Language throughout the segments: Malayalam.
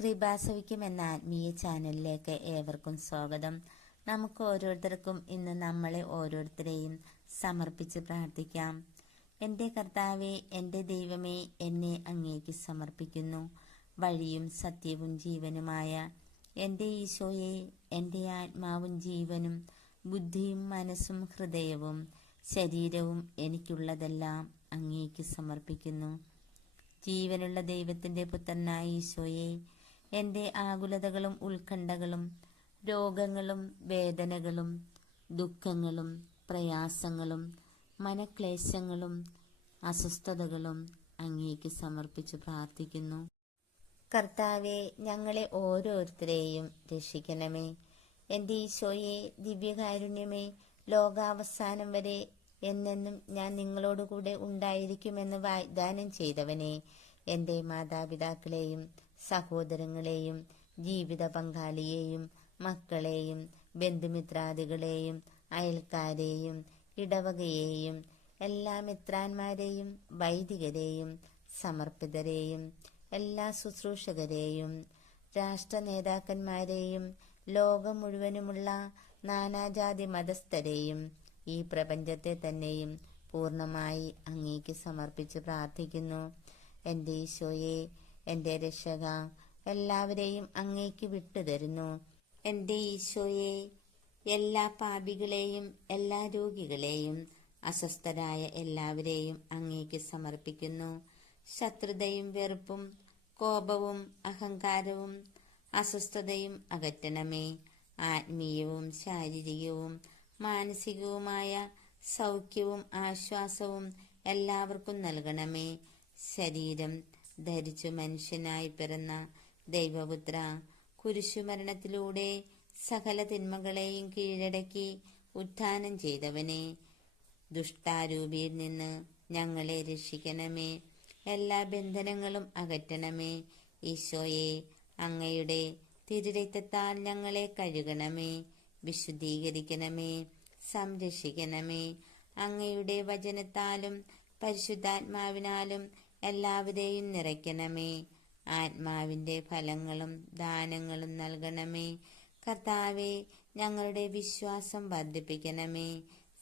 കൃപാസവിക്കും എന്ന ആത്മീയ ചാനലിലേക്ക് ഏവർക്കും സ്വാഗതം. നമുക്ക് ഓരോരുത്തർക്കും ഇന്ന് നമ്മളെ ഓരോരുത്തരെയും സമർപ്പിച്ച് പ്രാർത്ഥിക്കാം. എന്റെ കർത്താവെ എന്റെ ദൈവമേ എന്നെ അങ്ങേക്ക് സമർപ്പിക്കുന്നു. വഴിയും സത്യവും ജീവനുമായ എന്റെ ഈശോയെ എന്റെ ആത്മാവും ജീവനും ബുദ്ധിയും മനസ്സും ഹൃദയവും ശരീരവും എനിക്കുള്ളതെല്ലാം അങ്ങേക്ക് സമർപ്പിക്കുന്നു. ജീവനുള്ള ദൈവത്തിന്റെ പുത്രനായ ഈശോയെ എന്റെ ആകുലതകളും ഉത്കണ്ഠകളും രോഗങ്ങളും വേദനകളും ദുഃഖങ്ങളും പ്രയാസങ്ങളും മനക്ലേശങ്ങളും അസ്വസ്ഥതകളും അങ്ങേക്ക് സമർപ്പിച്ച് പ്രാർത്ഥിക്കുന്നു. കർത്താവെ ഞങ്ങളെ ഓരോരുത്തരെയും രക്ഷിക്കണമേ. എന്റെ ഈശോയെ ദിവ്യകാരുണ്യമേ ലോകാവസാനം വരെ എന്നെന്നും ഞാൻ നിങ്ങളോടുകൂടെ ഉണ്ടായിരിക്കുമെന്ന് വാഗ്ദാനം ചെയ്തവനെ എന്റെ മാതാപിതാക്കളെയും സഹോദരങ്ങളെയും ജീവിത പങ്കാളിയെയും മക്കളെയും ബന്ധുമിത്രാദികളെയും അയൽക്കാരെയും ഇടവകയെയും എല്ലാ മിത്രാന്മാരെയും വൈദികരെയും സമർപ്പിതരെയും എല്ലാ ശുശ്രൂഷകരെയും രാഷ്ട്ര നേതാക്കന്മാരെയും ലോകം മുഴുവനുമുള്ള നാനാജാതി മതസ്ഥരെയും ഈ പ്രപഞ്ചത്തെ തന്നെയും പൂർണമായി അങ്ങേക്ക് സമർപ്പിച്ച് പ്രാർത്ഥിക്കുന്നു. എന്റെ ഈശോയെ എന്റെ രക്ഷക എല്ലാവരെയും അങ്ങേക്ക് വിട്ടുതരുന്നു എന്റെ ഈശോയെ എല്ലാ പാപികളെയും എല്ലാ രോഗികളെയും അസ്വസ്ഥരായ എല്ലാവരെയും അങ്ങേക്ക് സമർപ്പിക്കുന്നു. ശത്രുതയും വെറുപ്പും കോപവും അഹങ്കാരവും അസ്വസ്ഥതയും അകറ്റണമേ. ആത്മീയവും ശാരീരികവും മാനസികവുമായ സൗഖ്യവും ആശ്വാസവും എല്ലാവർക്കും നൽകണമേ. ശരീരം ധരിച്ചു മനുഷ്യനായി പിറന്ന ദൈവപുത്ര കുരിശുമരണത്തിലൂടെ സകല തിന്മകളെയും കീഴടക്കി ഉത്ഥാനം ചെയ്തവനെ. ദുഷ്ടാരൂപിയിൽ നിന്ന് ഞങ്ങളെ രക്ഷിക്കണമേ. എല്ലാ ബന്ധനങ്ങളും അകറ്റണമേ. ഈശോയെ അങ്ങയുടെ തിരുരക്തത്താൽ ഞങ്ങളെ കഴുകണമേ. വിശുദ്ധീകരിക്കണമേ. സംരക്ഷിക്കണമേ. അങ്ങയുടെ വചനത്താലും പരിശുദ്ധാത്മാവിനാലും എല്ലാവരെയും നിറയ്ക്കണമേ. ആത്മാവിന്റെ ഫലങ്ങളും ദാനങ്ങളും നൽകണമേ. കർത്താവെ ഞങ്ങളുടെ വിശ്വാസം വർദ്ധിപ്പിക്കണമേ.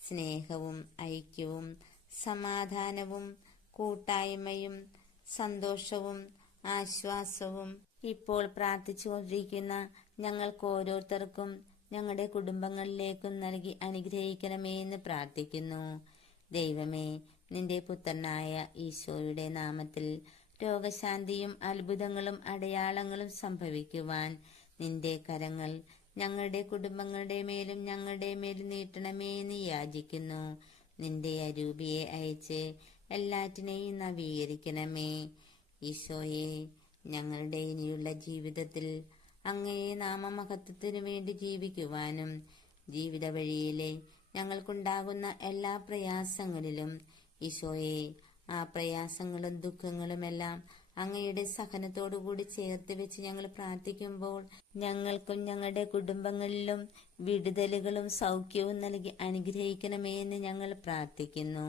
സ്നേഹവും ഐക്യവും സമാധാനവും കൂട്ടായ്മയും സന്തോഷവും ആശ്വാസവും ഇപ്പോൾ പ്രാർത്ഥിച്ചുകൊണ്ടിരിക്കുന്ന ഞങ്ങൾക്ക് ഓരോരുത്തർക്കും ഞങ്ങളുടെ കുടുംബങ്ങളിലേക്കും നൽകി അനുഗ്രഹിക്കണമേ എന്ന് പ്രാർത്ഥിക്കുന്നു. ദൈവമേ നിന്റെ പുത്രനായ ഈശോയുടെ നാമത്തിൽ രോഗശാന്തിയും അത്ഭുതങ്ങളും അടയാളങ്ങളും സംഭവിക്കുവാൻ നിന്റെ കരങ്ങൾ ഞങ്ങളുടെ കുടുംബങ്ങളുടെ മേലും ഞങ്ങളുടെ മേലും നീട്ടണമേ എന്ന് യാചിക്കുന്നു. നിന്റെ അരൂപിയെ അയച്ച് എല്ലാറ്റിനെയും നവീകരിക്കണമേ. ഈശോയെ ഞങ്ങളുടെ ഇനിയുള്ള ജീവിതത്തിൽ അങ്ങയെ നാമമഹത്വത്തിനു വേണ്ടി ജീവിക്കുവാനും ജീവിത വഴിയിലെ ഞങ്ങൾക്കുണ്ടാകുന്ന എല്ലാ പ്രയാസങ്ങളിലും ഈശോയെ ആ പ്രയാസങ്ങളും ദുഃഖങ്ങളുമെല്ലാം അങ്ങയുടെ സഹനത്തോടുകൂടി ചേർത്ത് വെച്ച് ഞങ്ങൾ പ്രാർത്ഥിക്കുമ്പോൾ ഞങ്ങൾക്കും ഞങ്ങളുടെ കുടുംബങ്ങളിലും വിടുതലുകളും സൗഖ്യവും നൽകി അനുഗ്രഹിക്കണമേ എന്ന് ഞങ്ങൾ പ്രാർത്ഥിക്കുന്നു.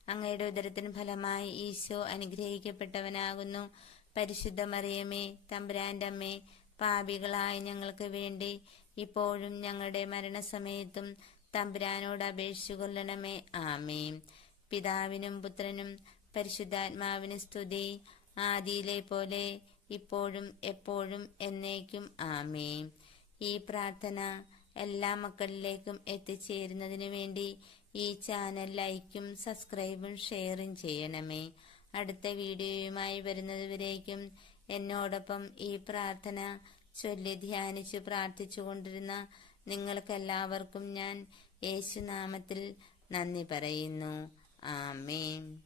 അങ്ങയുടെ ഉദരത്തിന് ഫലമായി ഈശോ അനുഗ്രഹിക്കപ്പെട്ടവനാകുന്നു. പരിശുദ്ധ മറിയമേ തമ്പുരാന്റെ അമ്മേ പാപികളായ ഞങ്ങൾക്ക് വേണ്ടി ഇപ്പോഴും ഞങ്ങളുടെ മരണസമയത്തും തമ്പുരാനോട് അപേക്ഷിച്ചു കൊള്ളണമേ ആമേ പിതാവിനും പുത്രനും പരിശുദ്ധാത്മാവിന് സ്തുതി. ആദിയിലെ പോലെ ഇപ്പോഴും എപ്പോഴും എന്നേക്കും ആമേ ഈ പ്രാർത്ഥന എല്ലാ മക്കളിലേക്കും എത്തിച്ചേരുന്നതിന് വേണ്ടി ഈ ചാനൽ ലൈക്കും സബ്സ്ക്രൈബും ഷെയറും ചെയ്യണമേ. അടുത്ത വീഡിയോയുമായി വരുന്നതുവരേക്കും എന്നോടൊപ്പം ഈ പ്രാർത്ഥന ചൊല്ലി ധ്യാനിച്ചു പ്രാർത്ഥിച്ചു കൊണ്ടിരുന്ന നിങ്ങൾക്കെല്ലാവർക്കും ഞാൻ യേശുനാമത്തിൽ നന്ദി പറയുന്നു. ആമേൻ.